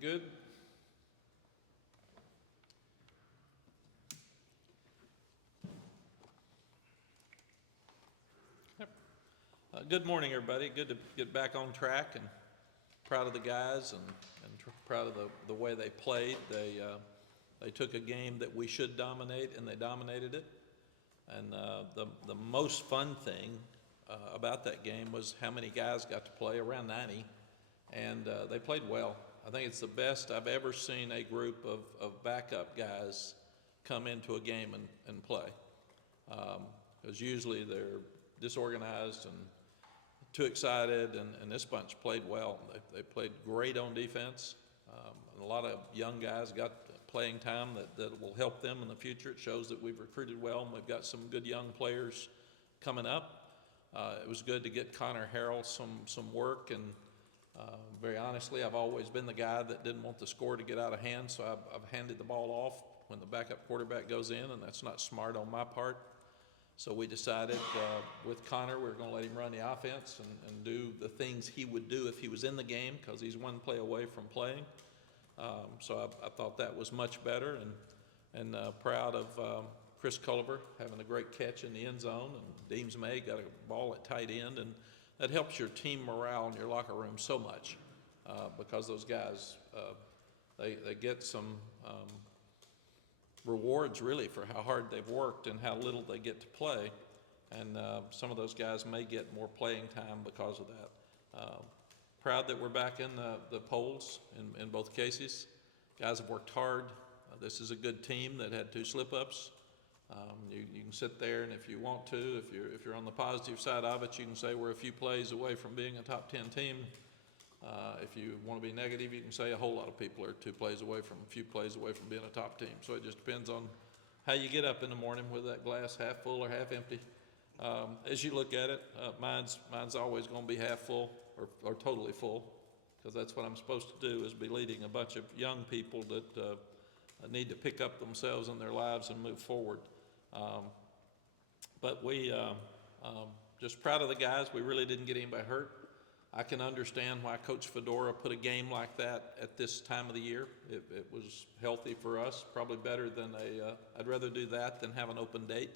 We good? Yep. Good morning, everybody. Good to get back on track, and proud of the guys, and proud of the way they played. They took a game that we should dominate, and they dominated it. And the most fun thing about that game was how many guys got to play, around 90, and they played well. I think it's the best I've ever seen a group of backup guys come into a game and play. Because usually they're disorganized and too excited, and this bunch played well. They played great on defense. And a lot of young guys got playing time that will help them in the future. It shows that we've recruited well, and we've got some good young players coming up. It was good to get Connor Harrell some work, and very honestly, I've always been the guy that didn't want the score to get out of hand, so I've handed the ball off when the backup quarterback goes in, and that's not smart on my part. So we decided with Connor, we were going to let him run the offense and do the things he would do if he was in the game, because he's one play away from playing. So I thought that was much better, and proud of Chris Culliver having a great catch in the end zone, and Deems May got a ball at tight end, and that helps your team morale in your locker room so much, because those guys, they get some rewards really for how hard they've worked and how little they get to play, and some of those guys may get more playing time because of that. Proud that we're back in the polls in both cases. Guys have worked hard. This is a good team that had 2 slip-ups. You can sit there, and if you want to, if you're on the positive side of it, you can say we're a few plays away from being a top 10 team. If you want to be negative, you can say a whole lot of people are a few plays away from being a top team. So it just depends on how you get up in the morning, whether that glass half full or half empty. As you look at it, mine's always going to be half full or totally full, because that's what I'm supposed to do, is be leading a bunch of young people that need to pick up themselves in their lives and move forward. But we just proud of the guys. We really didn't get anybody hurt. I can understand why Coach Fedora put a game like that at this time of the year. It was healthy for us, probably better than I'd rather do that than have an open date,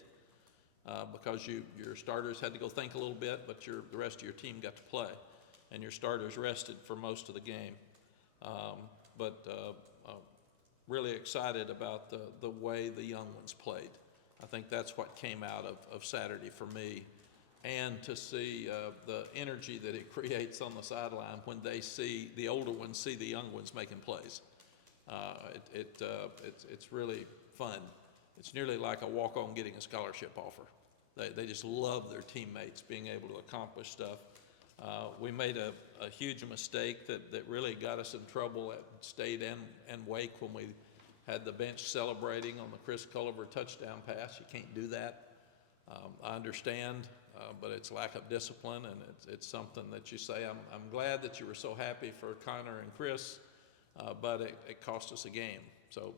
because your starters had to go think a little bit, but the rest of your team got to play, and your starters rested for most of the game. But really excited about the way the young ones played. I think that's what came out of Saturday for me, and to see the energy that it creates on the sideline when they see the older ones see the young ones making plays. It's really fun. It's nearly like a walk-on getting a scholarship offer. They just love their teammates being able to accomplish stuff. We made a huge mistake that really got us in trouble at State and Wake when we had the bench celebrating on the Chris Culliver touchdown pass. You can't do that. I understand, but it's lack of discipline, and it's something that you say, I'm glad that you were so happy for Connor and Chris, but it cost us a game. So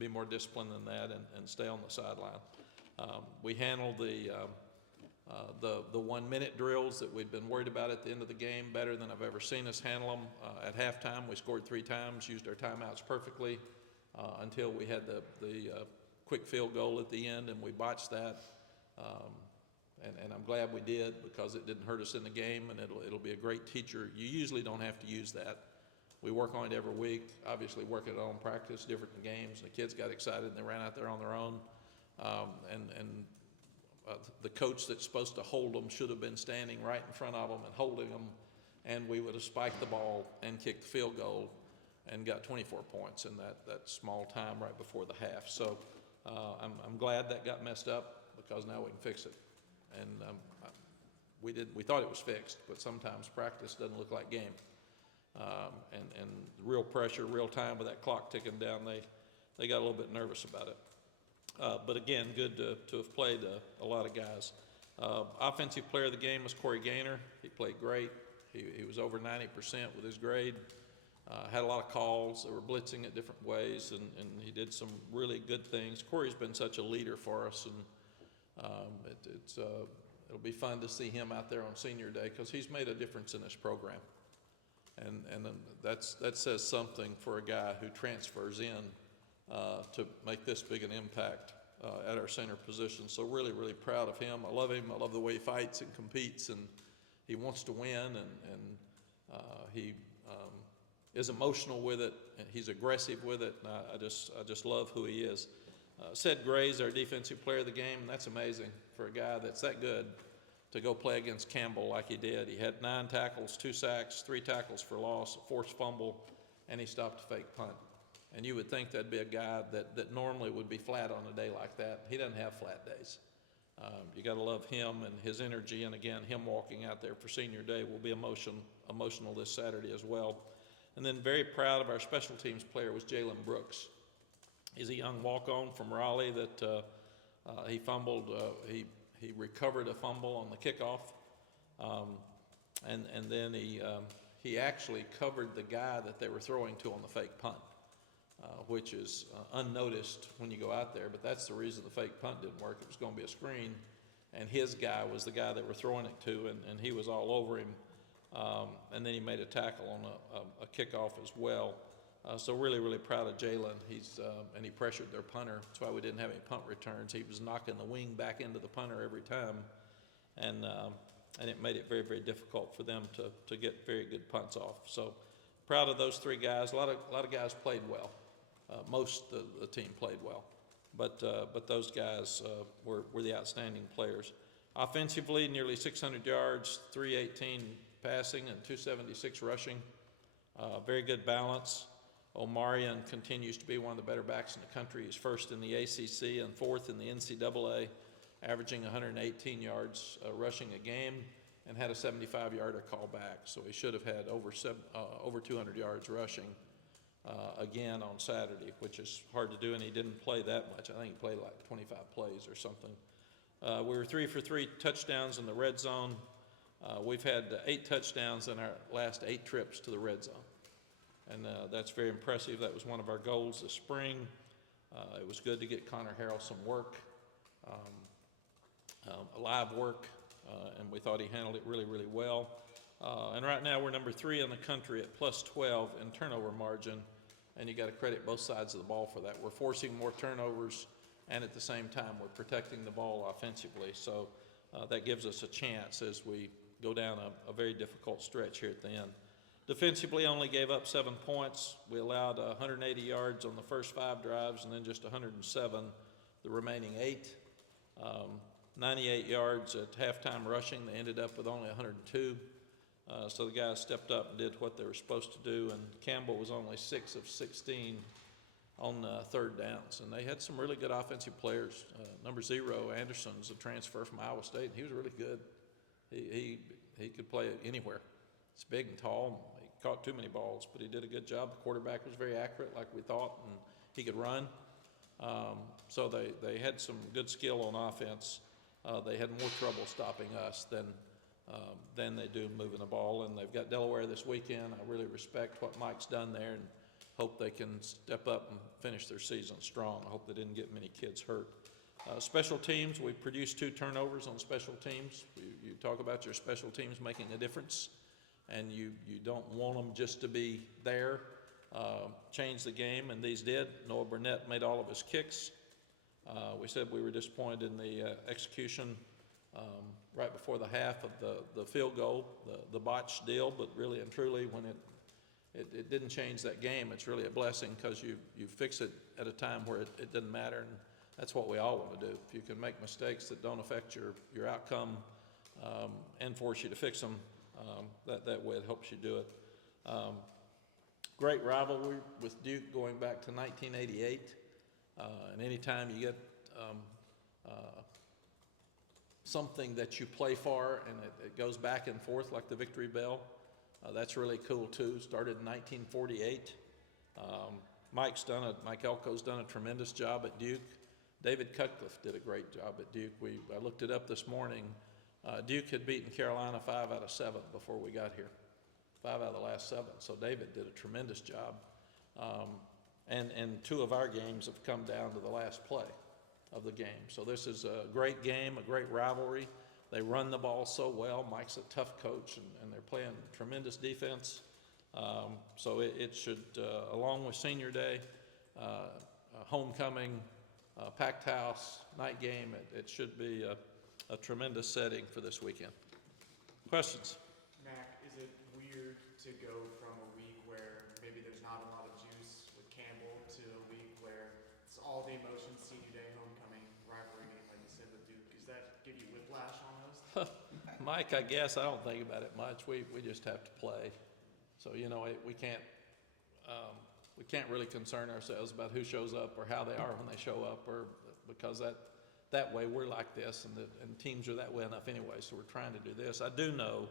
be more disciplined than that, and stay on the sideline. We handled the 1-minute drills that we'd been worried about at the end of the game better than I've ever seen us handle them. At halftime, we scored 3 times, used our timeouts perfectly, until we had the quick field goal at the end, and we botched that. And I'm glad we did, because it didn't hurt us in the game, and it'll be a great teacher. You usually don't have to use that. We work on it every week. Obviously, work it on practice, different games. The kids got excited, and they ran out there on their own. The coach that's supposed to hold them should have been standing right in front of them and holding them, and we would have spiked the ball and kicked the field goal and got 24 points in that small time right before the half. So I'm glad that got messed up, because now we can fix it. And we thought it was fixed, but sometimes practice doesn't look like game. And real pressure, real time with that clock ticking down, they got a little bit nervous about it. But again, good to have played a lot of guys. Offensive player of the game was Corey Gaynor. He played great. He was over 90% with his grade. Had a lot of calls. They were blitzing it different ways, and he did some really good things. Corey's been such a leader for us, and it'll be fun to see him out there on senior day, because he's made a difference in this program. And that says something for a guy who transfers in to make this big an impact at our center position. So really, really proud of him. I love him. I love the way he fights and competes, and he wants to win, and he is emotional with it, and he's aggressive with it. And I just love who he is. Ced Gray's our defensive player of the game, and that's amazing for a guy that's that good to go play against Campbell like he did. He had 9 tackles, 2 sacks, 3 tackles for loss, a forced fumble, and he stopped a fake punt. And you would think that'd be a guy that normally would be flat on a day like that. He doesn't have flat days. You got to love him and his energy, and again, him walking out there for senior day will be emotional this Saturday as well. And then very proud of our special teams player was Jalen Brooks. He's a young walk-on from Raleigh that he fumbled. He recovered a fumble on the kickoff, and then he actually covered the guy that they were throwing to on the fake punt, which is unnoticed when you go out there. But that's the reason the fake punt didn't work. It was going to be a screen, and his guy was the guy that we're throwing it to, and he was all over him. And then he made a tackle on a kickoff as well. So really, really proud of Jalen. And he pressured their punter. That's why we didn't have any punt returns. He was knocking the wing back into the punter every time, and it made it very, very difficult for them to get very good punts off. So proud of those 3 guys. A lot of guys played well. Most of the team played well, but those guys were the outstanding players. Offensively, nearly 600 yards, 318 passing, and 276 rushing. Very good balance. Omarion continues to be one of the better backs in the country. He's first in the ACC and 4th in the NCAA, averaging 118 yards rushing a game, and had a 75-yarder call back. So he should have had over 200 yards rushing again on Saturday, which is hard to do, and he didn't play that much. I think he played like 25 plays or something. We were 3 for 3 touchdowns in the red zone. We've had 8 touchdowns in our last 8 trips to the red zone. And that's very impressive. That was one of our goals this spring. It was good to get Connor Harrell some work, live work, and we thought he handled it really, really well. And right now we're number 3 in the country at +12 in turnover margin, and you got to credit both sides of the ball for that. We're forcing more turnovers, and at the same time we're protecting the ball offensively. So that gives us a chance as we go down a very difficult stretch here at the end. Defensively, only gave up 7 points. We allowed 180 yards on the first 5 drives, and then just 107 the remaining 8. 98 yards at halftime rushing. They ended up with only 102. So the guys stepped up and did what they were supposed to do, and Campbell was only 6 of 16 on 3rd downs. And they had some really good offensive players. Number 0, Anderson's a transfer from Iowa State, and he was really good. He could play anywhere. He's big and tall. He caught too many balls, but he did a good job. The quarterback was very accurate, like we thought, and he could run. So they had some good skill on offense. They had more trouble stopping us than they do moving the ball. And they've got Delaware this weekend. I really respect what Mike's done there and hope they can step up and finish their season strong. I hope they didn't get many kids hurt. Special teams, we produced 2 turnovers on special teams. You talk about your special teams making a difference, and you don't want them just to be there. Change the game, and these did. Noah Burnett made all of his kicks. We said we were disappointed in the execution right before the half of the field goal, the botched deal, but really and truly when it didn't change that game, it's really a blessing because you fix it at a time where it doesn't matter, and that's what we all want to do. If you can make mistakes that don't affect your outcome and force you to fix them, that way it helps you do it. Great rivalry with Duke going back to 1988. And anytime you get something that you play for and it goes back and forth like the Victory Bell, that's really cool too. Started in 1948. Mike Elko's done a tremendous job at Duke. David Cutcliffe did a great job at Duke. I looked it up this morning. Duke had beaten Carolina 5 out of 7 before we got here. 5 out of the last 7. So David did a tremendous job. And 2 of our games have come down to the last play of the game. So this is a great game, a great rivalry. They run the ball so well. Mike's a tough coach, and they're playing tremendous defense. So it should, along with senior day, homecoming, packed house, night game, it should be a tremendous setting for this weekend. Questions? Mack, is it weird to go from a week where maybe there's not a lot of juice with Campbell to a week where it's all the emotions, senior day, homecoming, rivalry game like you said with Duke? Does that give you whiplash almost? Mike, I guess I don't think about it much. We just have to play. So, we can't really concern ourselves about who shows up or how they are when they show up, or because that way we're like this, and teams are that way enough anyway, so we're trying to do this. I do know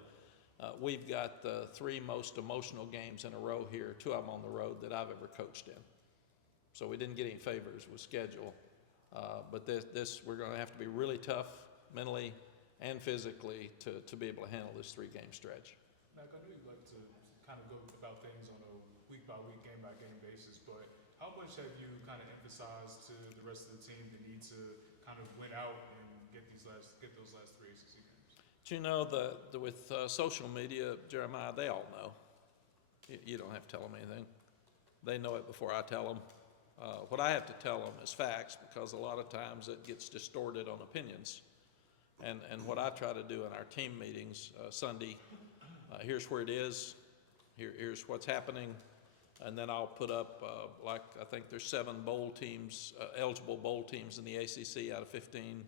we've got the 3 most emotional games in a row here, 2 of them on the road, that I've ever coached in. So we didn't get any favors with schedule. But this we're going to have to be really tough mentally and physically to be able to handle this 3-game stretch. Mack, I know you like to kind of go about things on a week-by-week, game-by-game basis, but how much have you kind of emphasized to the rest of the team the need to kind of win out and get those last 3 ACC games? But with social media, Jeremiah, they all know. You don't have to tell them anything. They know it before I tell them. What I have to tell them is facts, because a lot of times it gets distorted on opinions. And what I try to do in our team meetings Sunday, here's where it is, here's what's happening, and then I'll put up, I think there's 7 bowl teams, eligible bowl teams in the ACC out of 15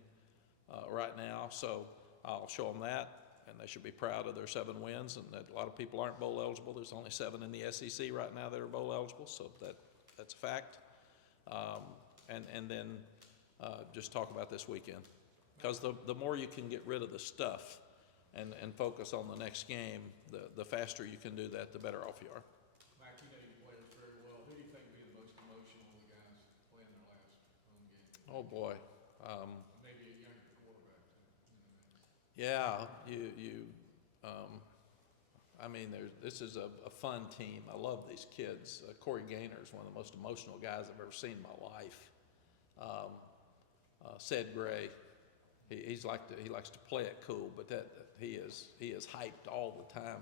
right now. So I'll show them that, and they should be proud of their 7 wins, and that a lot of people aren't bowl eligible. There's only 7 in the SEC right now that are bowl eligible, so that's a fact. And then just talk about this weekend. Because the more you can get rid of the stuff and focus on the next game, the faster you can do that, the better off you are. Mack, you know your players very well. Who do you think will be the most emotional of the guys playing their last home game? Oh, boy. Maybe a younger quarterback. Yeah, this is a fun team. I love these kids. Corey Gaynor is one of the most emotional guys I've ever seen in my life. Ced Gray, he likes to play it cool, but he is hyped all the time.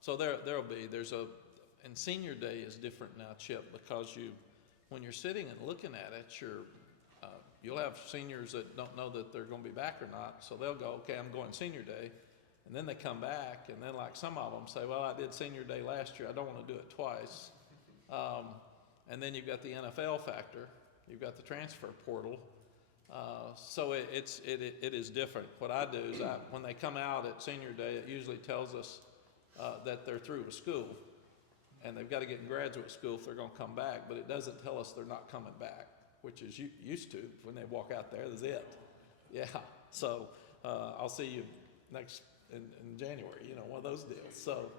So and senior day is different now, Chip, because when you're sitting and looking at it, you'll have seniors that don't know that they're going to be back or not, so they'll go, okay, I'm going senior day, and then they come back, and then like some of them say, well, I did senior day last year, I don't want to do it twice. And then you've got the NFL factor, you've got the transfer portal, so it is different. What I do is when they come out at senior day, it usually tells us that they're through with school, and they've got to get in graduate school if they're going to come back, but it doesn't tell us they're not coming back, which is used to when they walk out there. That's it. Yeah. So I'll see you in January. One of those deals. So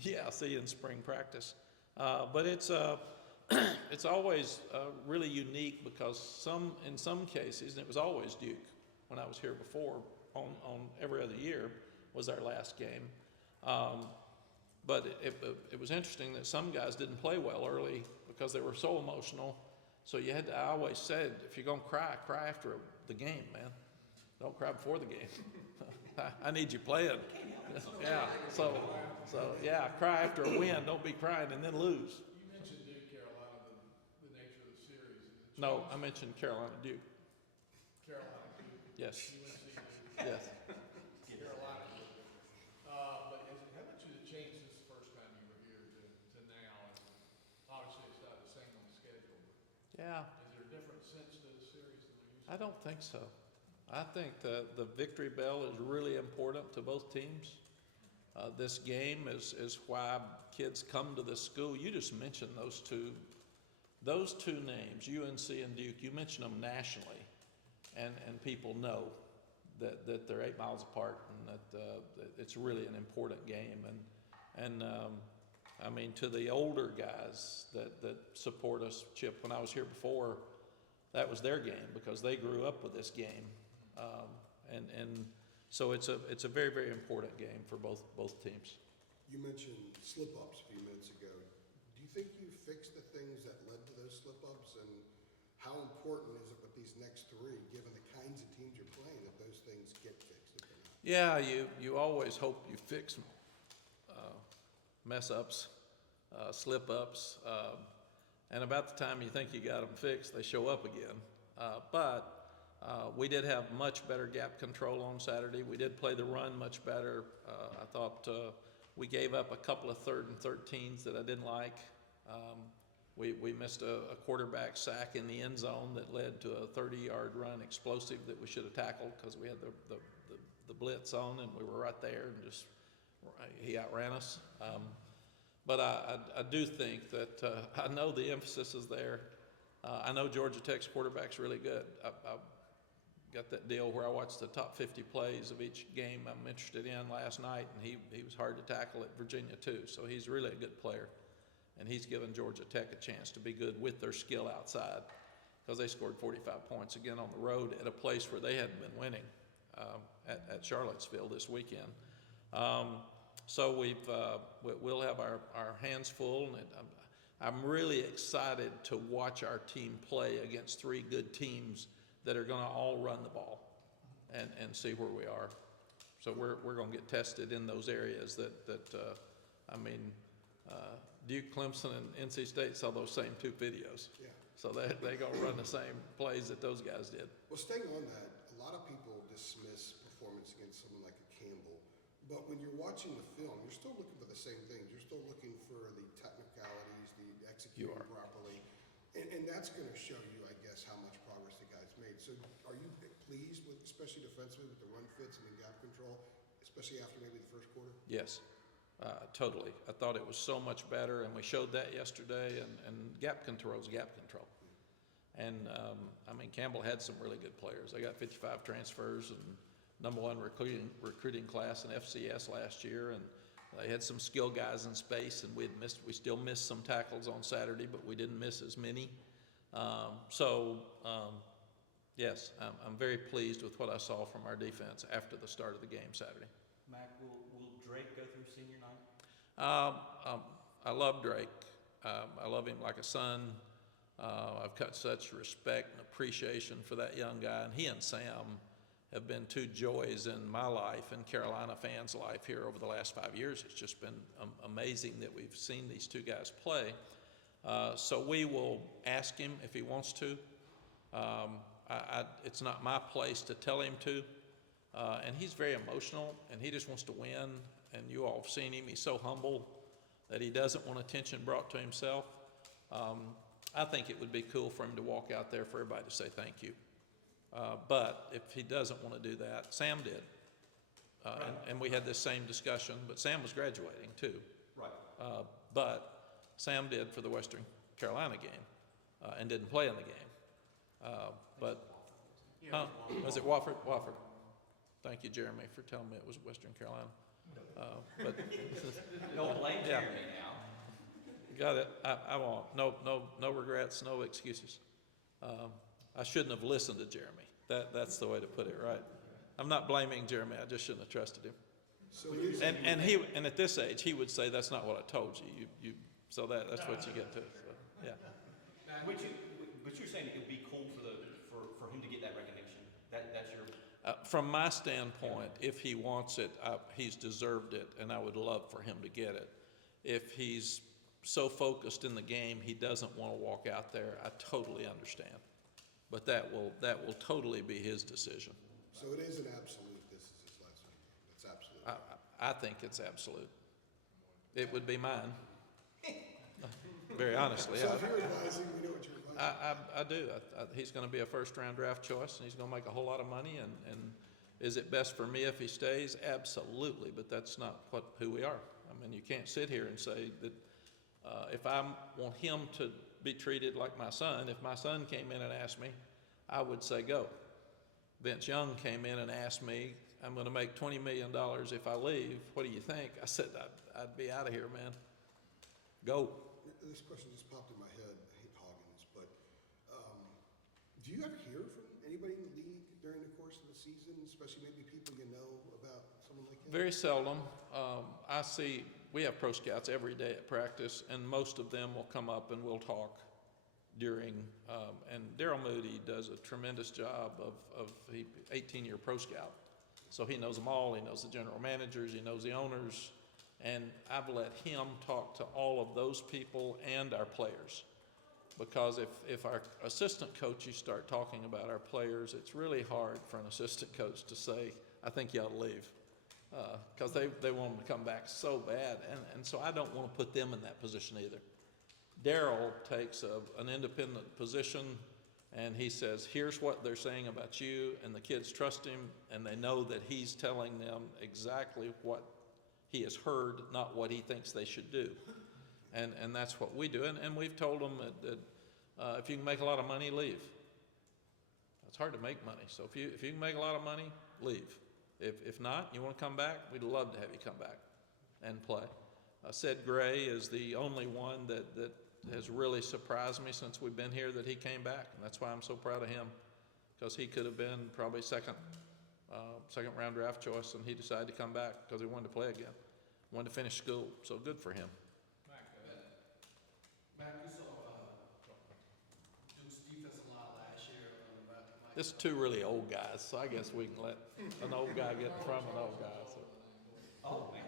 yeah, I'll see you in spring practice. But it's always really unique, because in some cases, and it was always Duke when I was here before, on every other year was our last game. But it was interesting that some guys didn't play well early because they were so emotional. So I always said, if you're going to cry after the game, man. Don't cry before the game. I need you playing. Yeah, so yeah, cry after a win. Don't be crying and then lose. You mentioned Duke, Carolina, the nature of the series. No, I mentioned Carolina Duke. Carolina Duke. Yes. UNC Duke. Yes. Carolina Duke. But how much has it changed since the first time you were here to now? Obviously, it's not the same on the schedule. Yeah. Is there a different sense to the series than there used to be? I don't think so. I think the victory bell is really important to both teams. This game is why kids come to this school. You just mentioned those two names, UNC and Duke. You mentioned them nationally, and people know that they're 8 miles apart, and that it's really an important game. And to the older guys that support us, Chip, when I was here before, that was their game because they grew up with this game. So it's a very, very important game for both teams. You mentioned slip-ups a few minutes ago. Do you think you fixed the things that led to those slip-ups, and how important is it with these next 3, given the kinds of teams you're playing, that those things get fixed? Yeah, you always hope you fix mess-ups, slip-ups, and about the time you think you got them fixed, they show up again. But we did have much better gap control on Saturday. We did play the run much better. I thought we gave up a couple of 3rd and 13s that I didn't like. We missed a quarterback sack in the end zone that led to a 30-yard run explosive that we should have tackled because we had the blitz on and we were right there and just he outran us. But I do think that I know the emphasis is there. I know Georgia Tech's quarterback's really good. I got that deal where I watched the top 50 plays of each game I'm interested in last night, and he was hard to tackle at Virginia too. So he's really a good player, and he's given Georgia Tech a chance to be good with their skill outside because they scored 45 points again on the road at a place where they hadn't been winning at Charlottesville this weekend. So we'll have our hands full, and I'm really excited to watch our team play against 3 good teams that are going to all run the ball and see where we are. So we're going to get tested in those areas that Duke, Clemson, and NC State saw those same 2 videos. Yeah. So they're going to run the same plays that those guys did. Well, staying on that, a lot of people dismiss performance against someone like a Campbell, but when you're watching the film, you're still looking for the same things. You're still looking for the technicalities, the executing properly, and that's going to show you, I guess, how much progress the guys made. So are you pleased with, especially defensively, with the run fits and the gap control, especially after maybe the first quarter? Yes, totally. I thought it was so much better, and we showed that yesterday, and gap control is gap control. And, Campbell had some really good players. They got 55 transfers and #1 recruiting class in FCS last year, and they had some skill guys in space, and we still missed some tackles on Saturday, but we didn't miss as many. Yes, I'm very pleased with what I saw from our defense after the start of the game Saturday. Mack, will Drake go through senior night? I love Drake. I love him like a son. I've got such respect and appreciation for that young guy, and he and Sam have been 2 joys in my life and Carolina fans' life here over the last 5 years. It's just been amazing that we've seen these 2 guys play. So we will ask him if he wants to. It's not my place to tell him to. And he's very emotional, and he just wants to win. And you all have seen him. He's so humble that he doesn't want attention brought to himself. I think it would be cool for him to walk out there for everybody to say thank you. But if he doesn't want to do that, Sam did. And we had this same discussion, but Sam was graduating too. Right. But Sam did for the Western Carolina game and didn't play in the game. Was it Wofford? Wofford. Thank you, Jeremy, for telling me it was Western Carolina. Don't blame Yeah. Jeremy now. Got it. I won't. No regrets, no excuses. I shouldn't have listened to Jeremy. That's the way to put it, right? I'm not blaming Jeremy. I just shouldn't have trusted him. So And at this age, he would say, "That's not what I told you." So that's what you get to. So, yeah. But you're saying it would be cool for him to get that recognition. That's your. From my standpoint, if he wants it, he's deserved it, and I would love for him to get it. If he's so focused in the game he doesn't want to walk out there, I totally understand. But that will totally be his decision. So it is an absolute, this is his last week. It's absolute. I think it's absolute. It would be mine. Very honestly. So if you're advising, we know what you're advising. I do. He's going to be a first-round draft choice, and he's going to make a whole lot of money. And is it best for me if he stays? Absolutely, but that's not who we are. You can't sit here and say that if I want him to be treated like my son, if my son came in and asked me, I would say go. Vince Young came in and asked me, I'm going to make $20 million if I leave. What do you think? I said, I'd be out of here, man. Go. This question just popped in my head. I hate hogging this, but do you ever hear from anybody in the league during the course of the season, especially maybe people you know about someone like him? Very seldom. We have pro scouts every day at practice, and most of them will come up and we'll talk during, and Daryl Moody does a tremendous job of 18-year pro scout. So he knows them all. He knows the general managers. He knows the owners. And I've let him talk to all of those people and our players. Because if our assistant coaches start talking about our players, it's really hard for an assistant coach to say, I think you ought to leave. Because they want them to come back so bad. And so I don't want to put them in that position either. Darryl takes an independent position, and he says, here's what they're saying about you, and the kids trust him, and they know that he's telling them exactly what he has heard, not what he thinks they should do. And that's what we do. And we've told them that if you can make a lot of money, leave. It's hard to make money. So if you can make a lot of money, leave. If not, you want to come back, we'd love to have you come back and play. Sid Gray is the only one that has really surprised me since we've been here that he came back. And that's why I'm so proud of him, because he could have been probably second round draft choice, and he decided to come back because he wanted to play again, wanted to finish school. So good for him. Mack, you saw Duke's defensive line last year. This is two really old guys, so I guess we can let an old guy get in front of an old guy. So. Oh, man.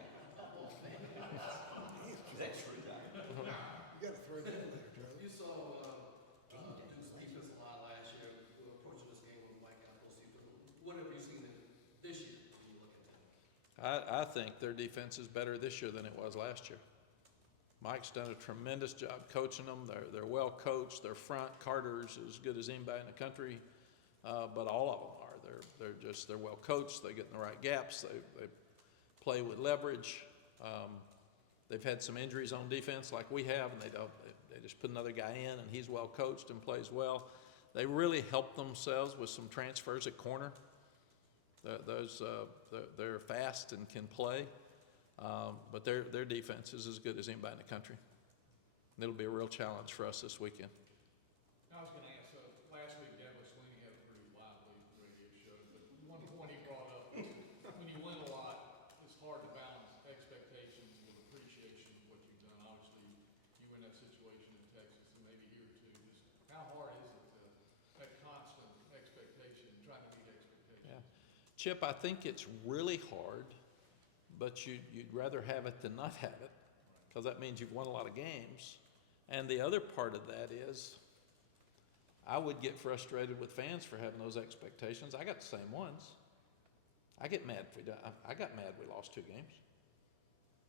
Is that true, Doc? You got to throw that in there, Charlie. You saw Duke's defensive line last year approaching this game with Mike Campbell. What have you seen this year when you look at that? I think their defense is better this year than it was last year. Mike's done a tremendous job coaching them. They're well coached. Their front, Carter's as good as anybody in the country, but all of them are. They're well coached. They get in the right gaps. They play with leverage. They've had some injuries on defense like we have, and they just put another guy in, and he's well coached and plays well. They really help themselves with some transfers at corner. They're fast and can play. But their defense is as good as anybody in the country. And it'll be a real challenge for us this weekend. I was going to ask, last week Devin Sweeney had a pretty lively radio show, but one point he brought up, when you win a lot, it's hard to balance expectations with appreciation of what you've done. Obviously, you were in that situation in Texas and maybe here too. Just how hard is it to that constant expectation and trying to meet expectations? Yeah. Chip, I think it's really hard, but you'd rather have it than not have it, because that means you've won a lot of games. And the other part of that is I would get frustrated with fans for having those expectations. I got the same ones. I get mad if we don't. I got mad we lost 2 games.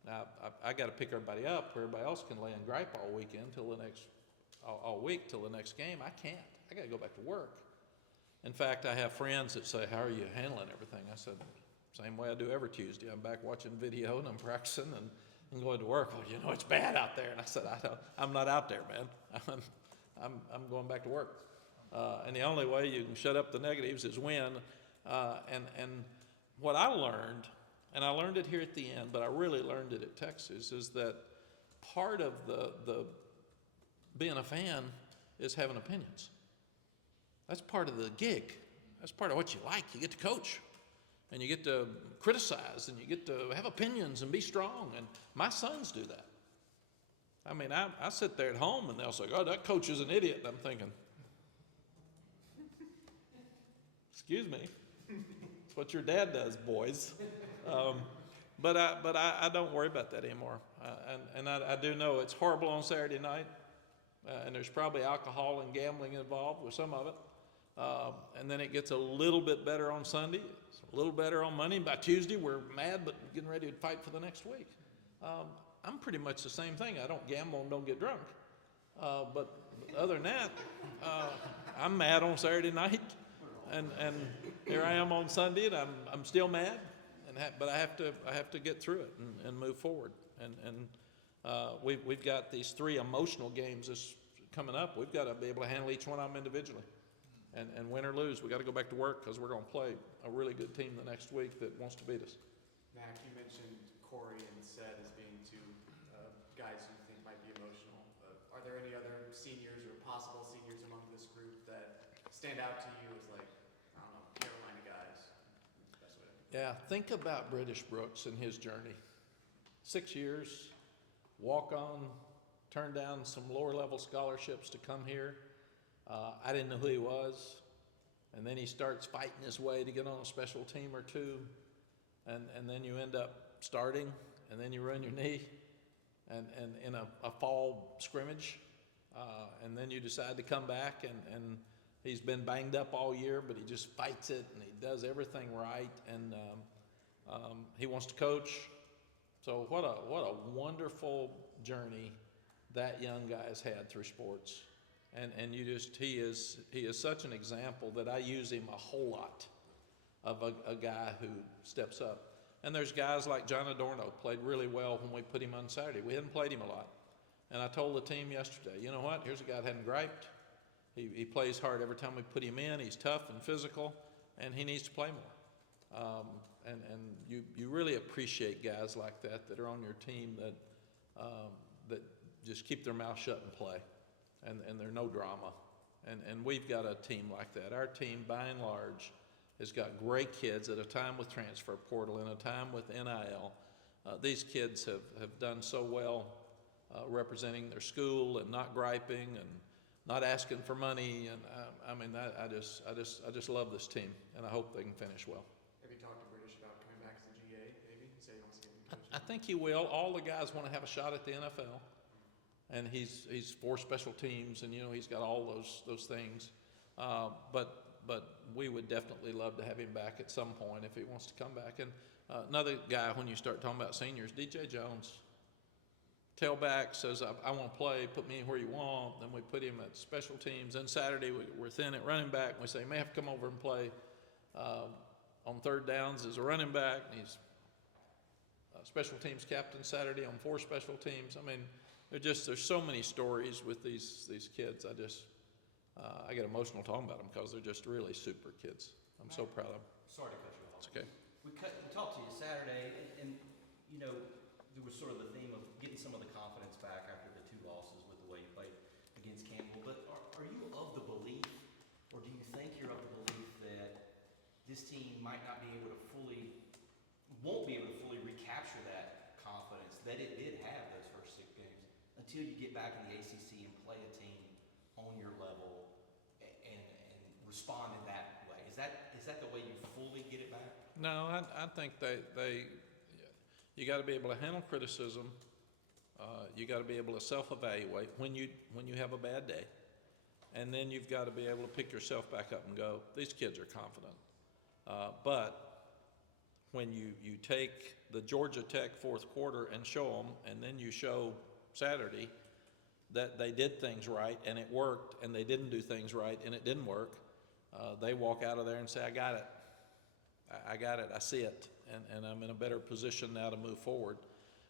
Now, I got to pick everybody up where everybody else can lay and gripe all weekend all week till the next game. I can't. I got to go back to work. In fact, I have friends that say, how are you handling everything? I said, same way I do every Tuesday. I'm back watching video and I'm practicing and going to work. Oh, you know, it's bad out there. And I said, I'm not out there, man. I'm going back to work. And the only way you can shut up the negatives is win. And what I learned, and I learned it here at the end, but I really learned it at Texas, is that part of the being a fan is having opinions. That's part of the gig. That's part of what you like. You get to coach. And you get to criticize, and you get to have opinions and be strong. And my sons do that. I mean, I sit there at home, and they'll say, oh, that coach is an idiot. And I'm thinking, excuse me. It's what your dad does, boys. But I don't worry about that anymore. And I do know it's horrible on Saturday night. And there's probably alcohol and gambling involved with some of it. And then it gets a little bit better on Sunday. A little better on Monday. By Tuesday, we're mad, but getting ready to fight for the next week. I'm pretty much the same thing. I don't gamble and don't get drunk. But other than that, I'm mad on Saturday night, and here I am on Sunday, and I'm still mad. But I have to get through it and move forward. And we've got these 3 emotional games coming up. We've got to be able to handle each one of them individually. And win or lose, we got to go back to work because we're going to play a really good team the next week that wants to beat us. Mack, you mentioned Corey and Sed as being 2 guys who you think might be emotional. Are there any other seniors or possible seniors among this group that stand out to you as like, I don't know, Carolina guys? Best way to Yeah, think about British Brooks and his journey. 6 years, walk on, turn down some lower level scholarships to come here. I didn't know who he was, and then he starts fighting his way to get on a special team or 2, and then you end up starting, and then you ruin your knee, and in a fall scrimmage, and then you decide to come back, and he's been banged up all year, but he just fights it, and he does everything right, and he wants to coach. So what a wonderful journey that young guy has had through sports, and he is such an example that I use him a whole lot, of a guy who steps up. And there's guys like John Adorno, played really well when we put him on Saturday. We hadn't played him a lot. And I told the team yesterday, you know what, here's a guy that hadn't griped. He plays hard every time we put him in. He's tough and physical, and he needs to play more. And you really appreciate guys like that are on your team that just keep their mouth shut and play, and they're no drama. And we've got a team like that. Our team, by and large, has got great kids at a time with transfer portal and a time with NIL. These kids have done so well representing their school and not griping and not asking for money. And I just love this team, and I hope they can finish well. Have you talked to British about coming back as a GA, maybe? Say he wants to get in coaching? I think he will. All the guys want to have a shot at the NFL, and he's for special teams, and he's got all those things. But we would definitely love to have him back at some point if he wants to come back. And another guy, when you start talking about seniors, DJ Jones, tailback, says, I want to play, put me where you want. Then we put him at special teams. Then Saturday, we're thin at running back. We say, you may have to come over and play on third downs as a running back. And he's special teams captain Saturday on 4 special teams. I mean, there's so many stories with these kids. I get emotional talking about them because they're just really super kids. I'm so proud of them. Sorry to cut you off. It's okay. We talked to you Saturday, and there was sort of the theme of getting some of the confidence back after the 2 losses with the way you played against Campbell. But are you of the belief, or do you think you're of the belief that this team won't be able to fully recapture that confidence that it did have those first 6 games until you get back in the ACC and play a team on your level and respond in that way? Is that the way you fully get it back? No, I think you got to be able to handle criticism. You got to be able to self-evaluate when you have a bad day, and then you've got to be able to pick yourself back up and go, these kids are confident. But when you take the Georgia Tech fourth quarter and show them, and then you show Saturday that they did things right and it worked, and they didn't do things right and it didn't work, they walk out of there and say, I got it. I see it, and I'm in a better position now to move forward.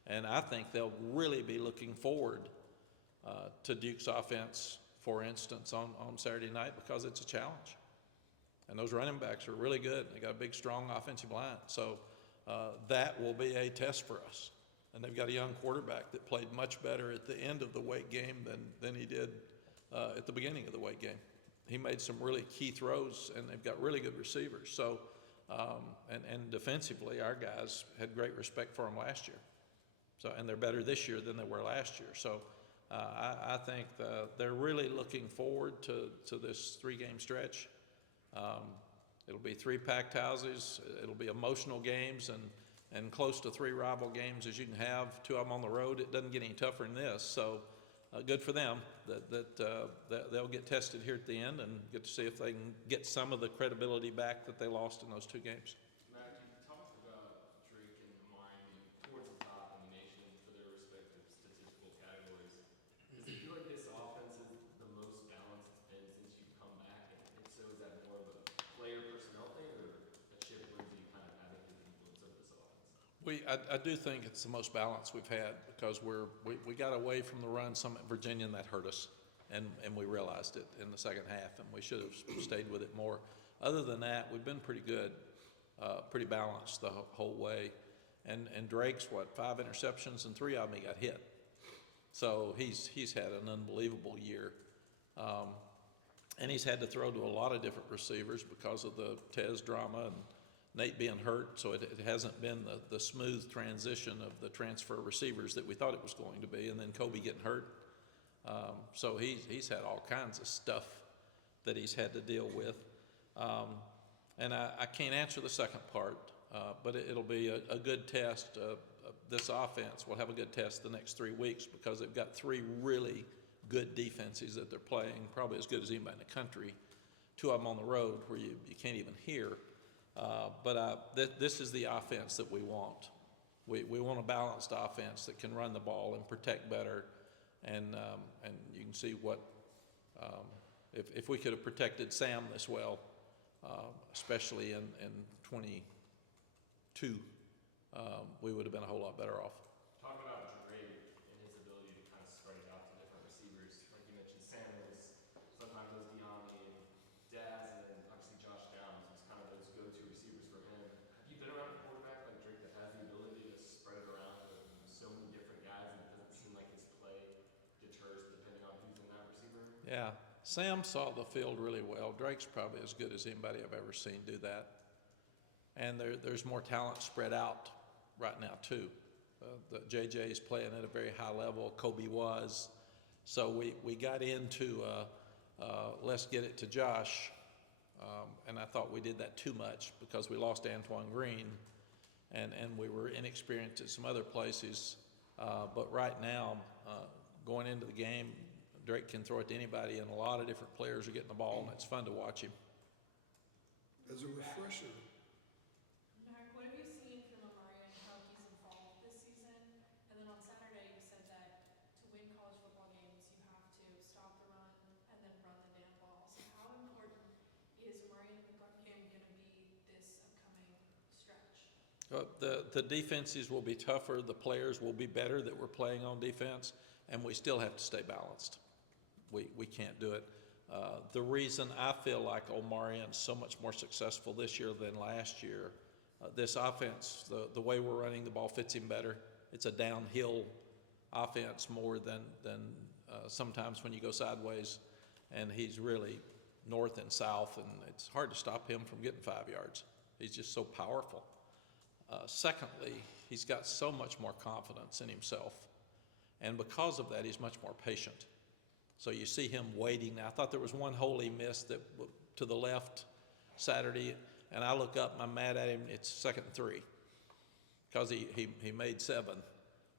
And I think they'll really be looking forward to Duke's offense, for instance, on Saturday night, because it's a challenge. And those running backs are really good. They got a big, strong offensive line. So that will be a test for us. And they've got a young quarterback that played much better at the end of the Wake game than he did at the beginning of the Wake game. He made some really key throws, and they've got really good receivers. So, and defensively, our guys had great respect for him last year. So, and they're better this year than they were last year. So I think they're really looking forward to this 3-game stretch. It'll be 3 packed houses. It'll be emotional games and close to 3 rival games as you can have. 2 of them on the road. It doesn't get any tougher than this. So good for them that they'll get tested here at the end and get to see if they can get some of the credibility back that they lost in those 2 games. Mack, you talked about Drake and Amari being towards the top in the nation for their respective statistical categories. Does it feel like this offense is the most balanced it's been since you've come back? And if so, is that more of a player personnel thing or a Chip Lindsey kind of having the influence of this offense? I do think it's the most balanced we've had because we got away from the run some at Virginia, and that hurt us, and we realized it in the second half, and we should have stayed with it more. Other than that, we've been pretty good, pretty balanced the whole way. And Drake's 5 interceptions, and 3 of them he got hit. So he's had an unbelievable year, and he's had to throw to a lot of different receivers because of the Tez drama and Nate being hurt, so it hasn't been the smooth transition of the transfer receivers that we thought it was going to be, and then Kobe getting hurt. So he's had all kinds of stuff that he's had to deal with. And I can't answer the second part, but it'll be a good test. this offense will have a good test the next 3 weeks because they've got 3 really good defenses that they're playing, probably as good as anybody in the country. 2 of them on the road where you can't even hear. This is the offense that we want. We want a balanced offense that can run the ball and protect better. And you can see what, if we could have protected Sam this well, especially in 22, we would have been a whole lot better off. Talk about Drake and his ability to kind of spread it out to different receivers. Like you mentioned, Sam was sometimes those Deani and Daz, and then obviously Josh Downs was kind of those go-to receivers for him. Have you been around a quarterback like Drake that has the ability to spread it around to so many different guys, and it doesn't seem like his play deters depending on who's in that receiver room? Yeah, Sam saw the field really well. Drake's probably as good as anybody I've ever seen do that. And there's more talent spread out right now too. The JJ's playing at a very high level. Kobe was. So we got into let's get it to Josh. And I thought we did that too much because we lost Antoine Green and we were inexperienced at some other places. But right now, going into the game, Drake can throw it to anybody, and a lot of different players are getting the ball, and it's fun to watch him. As a refresher, Mack, what have you seen from Amari and how he's evolved this season? And then on Saturday, you said that to win college football games, you have to stop the run and then run the damn ball. So how important is Amari in the run game going to be this upcoming stretch? The defenses will be tougher. The players will be better that we're playing on defense, and we still have to stay balanced. We can't do it. The reason I feel like Omarion's so much more successful this year than last year, this offense, the way we're running the ball fits him better. It's a downhill offense more than sometimes when you go sideways, and he's really north and south, and it's hard to stop him from getting 5 yards. He's just so powerful. Secondly, he's got so much more confidence in himself, and because of that, he's much more patient. So you see him waiting. Now, I thought there was one hole he missed that to the left Saturday, and I look up and I'm mad at him. It's 2nd and 3 because he made 7.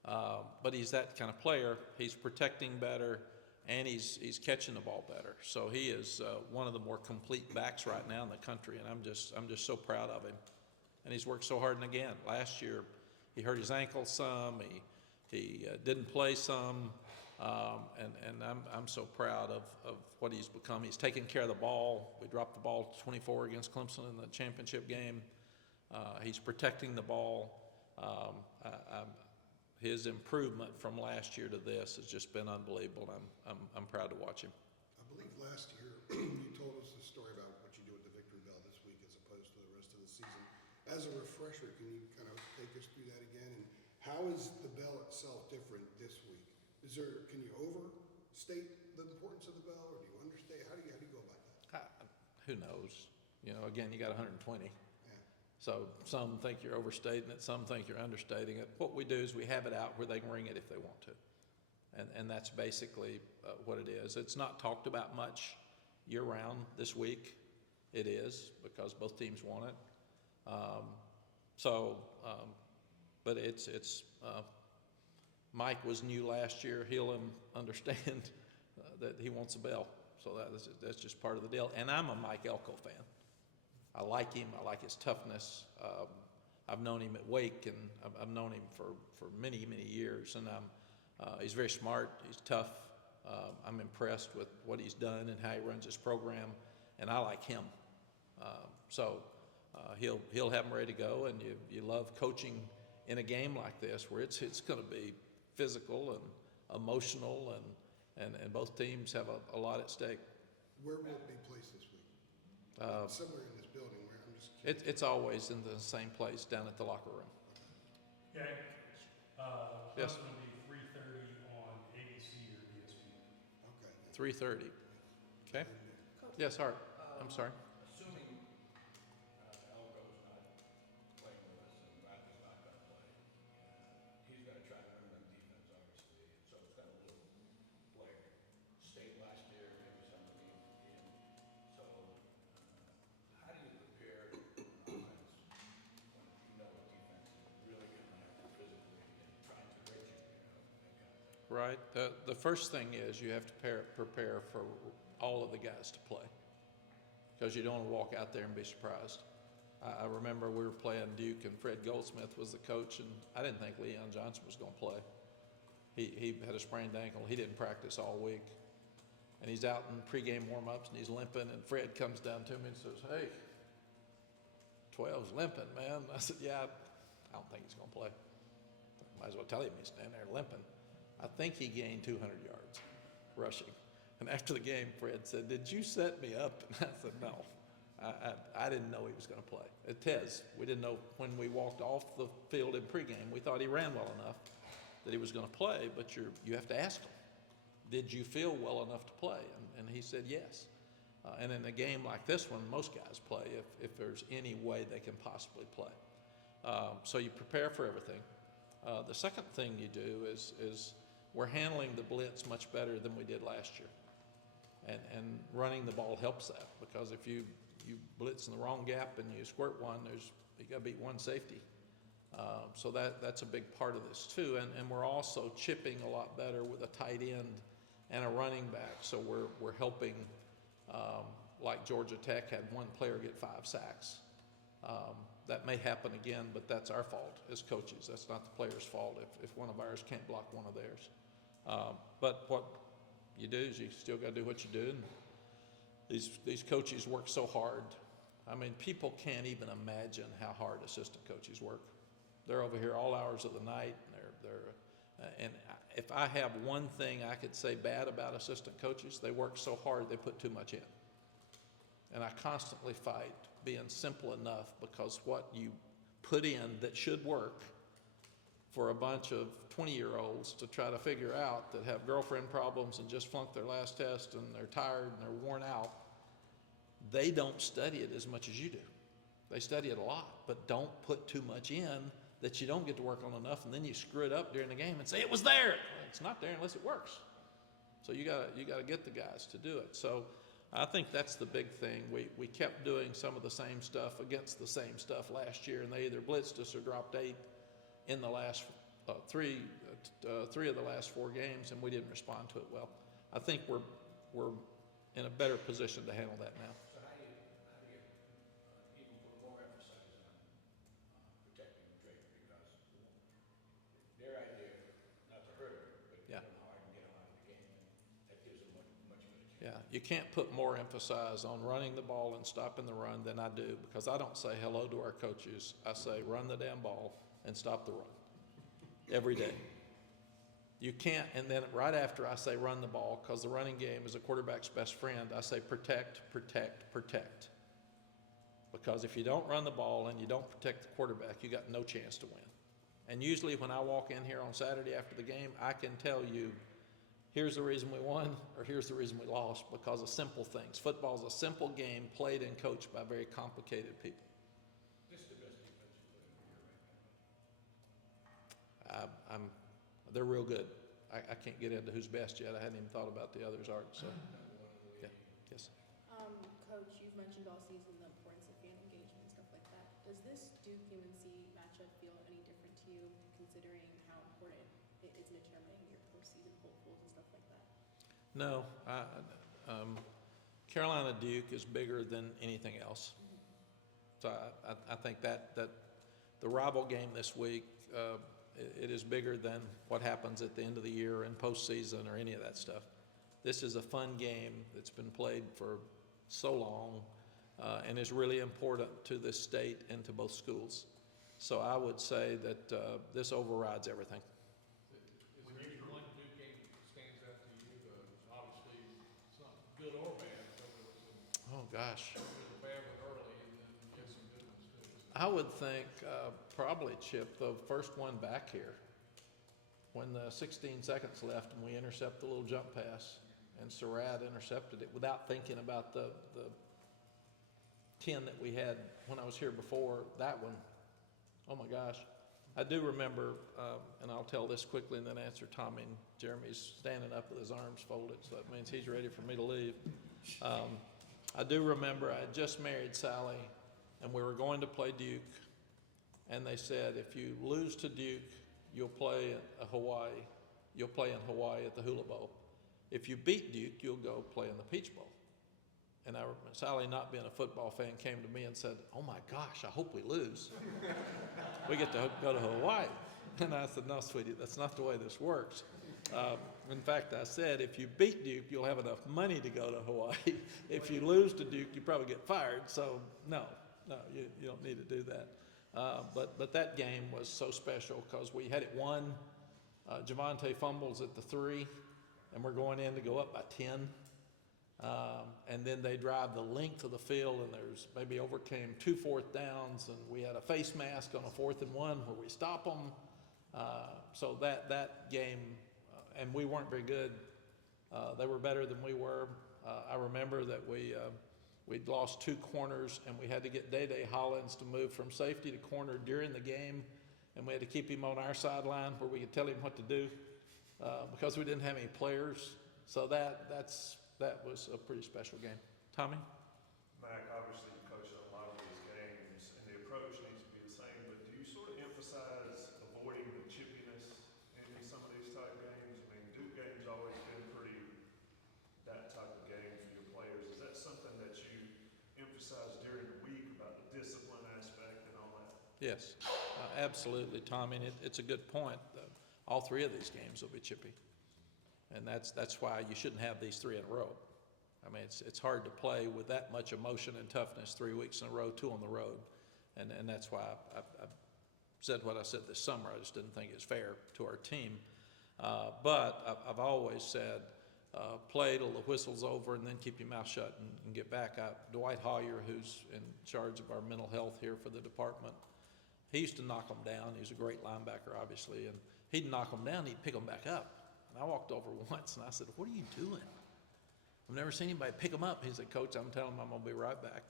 But he's that kind of player. He's protecting better, and he's catching the ball better. So he is one of the more complete backs right now in the country, and I'm just so proud of him. And he's worked so hard. And again, last year he hurt his ankle some. He didn't play some. And I'm so proud of what he's become. He's taking care of the ball. We dropped the ball 24 against Clemson in the championship game. He's protecting the ball. His improvement from last year to this has just been unbelievable. I'm proud to watch him. I believe last year you told us the story about what you do with the Victory Bell this week as opposed to the rest of the season. As a refresher, can you kind of take us through that again? And how is the bell itself different this week? Can you overstate the importance of the bell, or do you understate? How do you go about that? Who knows? You know, again, you got 120. Yeah. So some think you're overstating it, some think you're understating it. What we do is we have it out where they can ring it if they want to. And that's basically what it is. It's not talked about much year-round. This week it is because both teams want it. But it's Mike was new last year. He'll understand that he wants a bell. So that's just part of the deal. And I'm a Mike Elko fan. I like him. I like his toughness. I've known him at Wake, and I've known him for many, many years. And he's very smart. He's tough. I'm impressed with what he's done and how he runs his program. And I like him. He'll have him ready to go. And you love coaching in a game like this where it's going to be physical and emotional, and both teams have a lot at stake. Where will it be placed this week? Somewhere in this building. Where I'm just curious. It's always in the same place down at the locker room. Okay. Yes. That's going to be 3:30 on ABC or ESPN. Okay. 3:30. Okay. Yes, Hart. I'm sorry. Assuming Elko's not playing with us and Bradley's not going to play, he's going to try to run them defense, obviously. So it's got a little like State last year, maybe some of the in. So how do you prepare offense when you know a defense is really coming after physically against right? The first thing is you have to prepare for all of the guys to play, because you don't want to walk out there and be surprised. I remember we were playing Duke and Fred Goldsmith was the coach, and I didn't think Leon Johnson was going to play. He had a sprained ankle. He didn't practice all week. And he's out in pregame warm-ups, and he's limping, and Fred comes down to me and says, "Hey, 12's limping, man." I said, "Yeah, I don't think he's going to play." Might as well tell him he's standing there limping. I think he gained 200 yards rushing. And after the game, Fred said, "Did you set me up?" And I said, "No. I didn't know he was going to play." At Tez, we didn't know when we walked off the field in pregame. We thought he ran well enough that he was going to play, but you have to ask him, "Did you feel well enough to play?" And he said yes. And in a game like this one, most guys play if there's any way they can possibly play. So you prepare for everything. The second thing you do is we're handling the blitz much better than we did last year. And running the ball helps that, because if you blitz in the wrong gap and you squirt one, you got to beat one safety. So that's a big part of this too. And we're also chipping a lot better with a tight end and a running back. So we're helping, like Georgia Tech had one player get 5 sacks. That may happen again, but that's our fault as coaches. That's not the player's fault if one of ours can't block one of theirs. But what you do is you still got to do what you do. And these coaches work so hard. I mean, people can't even imagine how hard assistant coaches work. They're over here all hours of the night, and if I have one thing I could say bad about assistant coaches, they work so hard they put too much in. And I constantly fight being simple enough, because what you put in that should work for a bunch of 20-year-olds to try to figure out, that have girlfriend problems and just flunked their last test and they're tired and they're worn out, they don't study it as much as you do. They study it a lot, but don't put too much in that you don't get to work on enough, and then you screw it up during the game and say, "It was there." Well, it's not there unless it works. So you gotta get the guys to do it. So I think that's the big thing. We kept doing some of the same stuff against the same stuff last year, and they either blitzed us or dropped 8 in the last three of the last 4 games, and we didn't respond to it well. I think we're in a better position to handle that now. So how do you even put more emphasis on protecting Drake? Because their idea, not to hurt him, but Yeah. get him hard and get him out of the game, and that gives him much better chance. Yeah, you can't put more emphasis on running the ball and stopping the run than I do, because I don't say hello to our coaches. I say run the damn ball and stop the run every day. You can't, and then right after I say run the ball, because the running game is a quarterback's best friend, I say protect, protect, protect. Because if you don't run the ball and you don't protect the quarterback, you got no chance to win. And usually when I walk in here on Saturday after the game, I can tell you, here's the reason we won, or here's the reason we lost, because of simple things. Football is a simple game played and coached by very complicated people. This is the best defensive player in the year right now. They're real good. I can't get into who's best yet. I hadn't even thought about the others, Art. So, yeah, yes. Coach, you've mentioned all season the importance of fan engagement and stuff like that. Does this Duke-UNC matchup feel any different to you, considering how important it is in determining your postseason hopefuls and stuff like that? No, Carolina Duke is bigger than anything else. So I think that the rival game this week, it is bigger than what happens at the end of the year and postseason or any of that stuff. This is a fun game that's been played for so long and is really important to this state and to both schools. So I would say that this overrides everything. Is there any one Duke game that stands out to you? Obviously, it's not good or bad, so there was some Oh, gosh. good or bad one early, and then you get some good ones too. I would think probably, Chip, the first one back here, when the 16 seconds left and we intercept the little jump pass, and Surratt intercepted it without thinking about the 10 that we had when I was here before. That one, oh my gosh. I do remember, and I'll tell this quickly and then answer Tommy. And Jeremy's standing up with his arms folded, so that means he's ready for me to leave. I do remember I had just married Sally, and we were going to play Duke. And they said, if you lose to Duke, you'll play at Hawaii. you'll play in Hawaii at the Hula Bowl. If you beat Duke, you'll go play in the Peach Bowl. And Sally, not being a football fan, came to me and said, "Oh my gosh, I hope we lose. We get to go to Hawaii." And I said, "No, sweetie, that's not the way this works." In fact, I said, if you beat Duke, you'll have enough money to go to Hawaii. If you lose to Duke, you probably get fired. So no, you don't need to do that. But that game was so special because we had it won. Javante fumbles at the 3, and we're going in to go up by 10. And then they drive the length of the field, and there's maybe overcame 2 4th downs, and we had a face mask on a 4th and 1 where we stop them. So that game, and we weren't very good. They were better than we were. I remember that we'd lost 2 corners, and we had to get Day Hollins to move from safety to corner during the game, and we had to keep him on our sideline where we could tell him what to do because we didn't have any players. So that was a pretty special game. Tommy? Mack, obviously you coached a lot of these games, and the approach needs to be the same, but do you sort of emphasize avoiding the chippiness in some of these type games? I mean, Duke games always been pretty that type of game for your players. Is that something that you emphasize during the week about the discipline aspect and all that? Yes, absolutely, Tommy, and it's a good point. All 3 of these games will be chippy. And that's why you shouldn't have these 3 in a row. I mean, it's hard to play with that much emotion and toughness 3 weeks in a row, 2 on the road. And that's why I said what I said this summer. I just didn't think it was fair to our team. But I've always said, play till the whistle's over and then keep your mouth shut and get back. Dwight Hoyer, who's in charge of our mental health here for the department, he used to knock them down. He was a great linebacker, obviously. And he'd knock them down, he'd pick them back up. And I walked over once and I said, "What are you doing? I've never seen anybody pick them up." He said, "Coach, I'm telling them I'm going to be right back."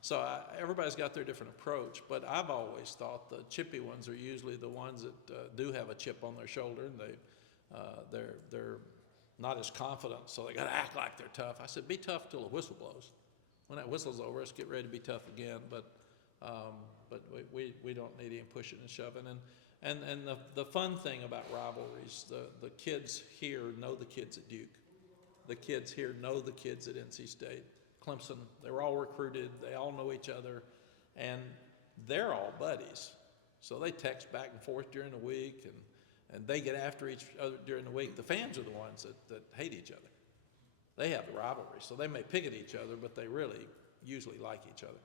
So everybody's got their different approach, but I've always thought the chippy ones are usually the ones that do have a chip on their shoulder, and they're not as confident, so they got to act like they're tough. I said, "Be tough till the whistle blows. When that whistle's over, let's get ready to be tough again." But we don't need any pushing and shoving. And the fun thing about rivalries, the kids here know the kids at Duke. The kids here know the kids at NC State, Clemson. They were all recruited. They all know each other. And they're all buddies. So they text back and forth during the week, and they get after each other during the week. The fans are the ones that hate each other. They have the rivalry. So they may pick at each other, but they really usually like each other.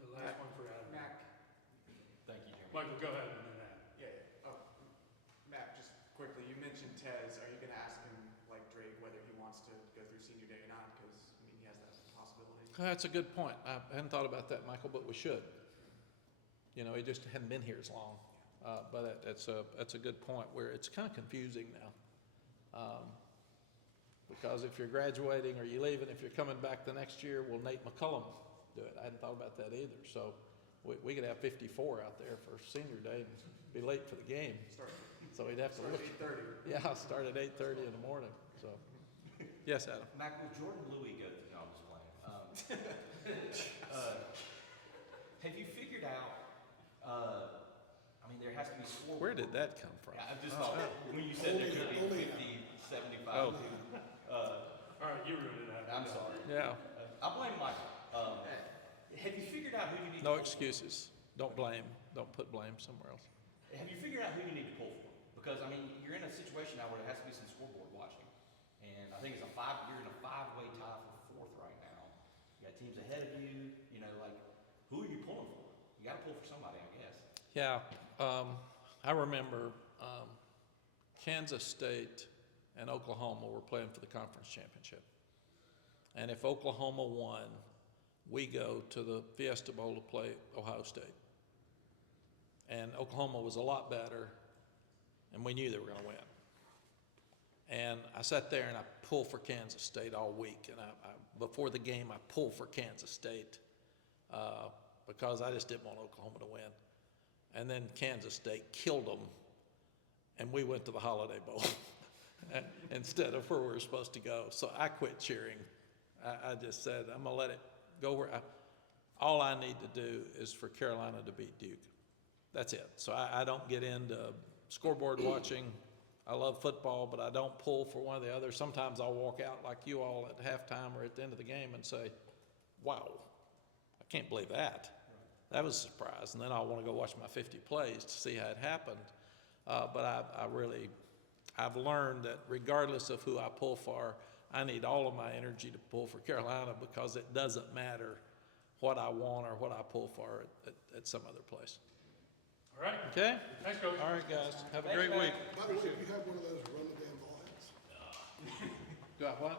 The last one for Adam. Mac, Thank you, Jeremy. Michael, go ahead and then Adam. Mac, just quickly, you mentioned Tez. Are you going to ask him, like Drake, whether he wants to go through senior day or not? Because, I mean, he has that possibility. That's a good point. I hadn't thought about that, Michael, but we should. You know, he just hadn't been here as long. But that's a good point where it's kind of confusing now. Because if you're graduating or you're leaving, if you're coming back the next year, will Nate McCullum do it? I hadn't thought about that either. So we could have 54 out there for senior day and be late for the game. So we'd have to look. Start at 8:30. Yeah, start at 8:30 in the morning. So, yes, Adam. Mack, will Jordan Louis go through? No, I'm just playing. Have you figured out, I mean, there has to be scoreboard. Where did that come from? Yeah, I just thought, when you said there could be 50, 75. Oh. All right, you ruined it, Adam. I'm sorry. Yeah, I blame Michael. Have you figured out who you need no to pull excuses. Don't blame. Don't put blame somewhere else. for? Have you figured out who you need to pull for? Because, I mean, you're in a situation now where there has to be some scoreboard watching. And I think you're in a 5-way tie for 4th right now. You got teams ahead of you, you know, like, who are you pulling for? You got to pull for somebody, I guess. Yeah, I remember Kansas State and Oklahoma were playing for the conference championship. And if Oklahoma won, we go to the Fiesta Bowl to play Ohio State. And Oklahoma was a lot better, and we knew they were going to win. And I sat there and I pulled for Kansas State all week. And before the game, I pulled for Kansas State because I just didn't want Oklahoma to win. And then Kansas State killed them, and we went to the Holiday Bowl instead of where we were supposed to go. So I quit cheering. I just said, I'm going to let it go where all I need to do is for Carolina to beat Duke. That's it. So I don't get into scoreboard watching. I love football, but I don't pull for one or the other. Sometimes I'll walk out like you all at halftime or at the end of the game and say, wow, I can't believe that. That was a surprise. And then I'll want to go watch my 50 plays to see how it happened. But I've learned that regardless of who I pull for, I need all of my energy to pull for Carolina because it doesn't matter what I want or what I pull for at some other place. All right. Okay? Thanks, Coach. All right, guys. Have a Thanks, great Matt. week. By the way, you have one of those run the damn ball heads. Do I what?